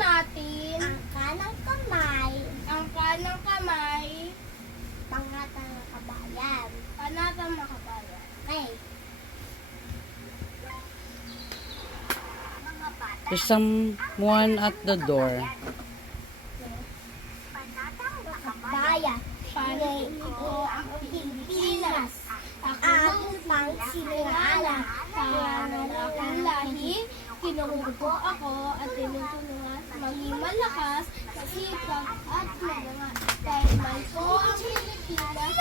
natin Ang kanang kamay. ang kanang kamay, Pangata ng kabayan. panatang makabayan. Okay. Mga bata. There's someone at the door. Panatang makabayan. Ang Pilipinas. Ang pangsinungalan, pangalan akong lahi, kinukupo ako at tinutulungan maging malakas, masipag at malangat. Dahil man po ang Pilipinas,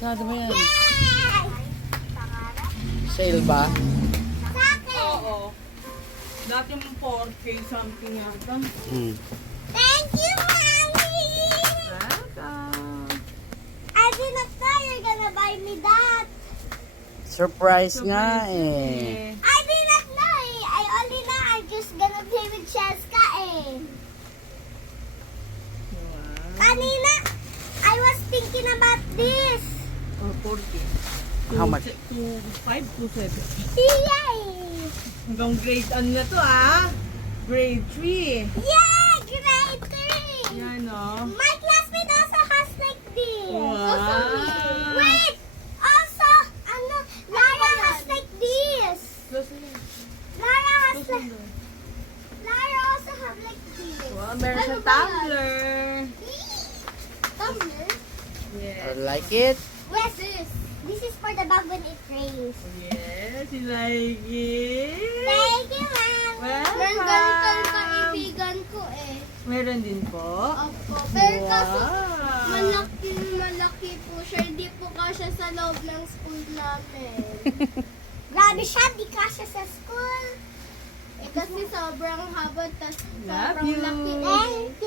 Saan ba yan? Sale ba? Oo. Dati mo 4K something yata. Thank you, Mommy! Welcome. I didn't know you're gonna buy me that. Surprise nga eh. I didn't know eh. I only know I'm just gonna play with Cheska eh. Wow. Kanina, I was thinking about this. Oh, 4K. How much? 2.5 to 7. Yay! Hanggang grade ano na to ah? Grade 3. Yay! Grade 3! Yan oh. My classmate also has like this. Wow. Wait! Also, ano, Lara has like this. Close na yan. Lara has Close na like, yan. Lara also have like this. Wow, meron Ano siyang ba yan? tumbler. Tumbler? I Yes. like it. Yes, this is for the bag when it rains. Yes, you like it? Thank you, Mom. meron ganito ang kaibigan ko eh. Meron din po. Opo. Pero kaso, Wow. malaki po siya. Hindi po kasya sa loob ng school namin. Grabe siya, di kasya sa school. Eh kasi sobrang haba, tas Love sobrang you. laki eh. Thank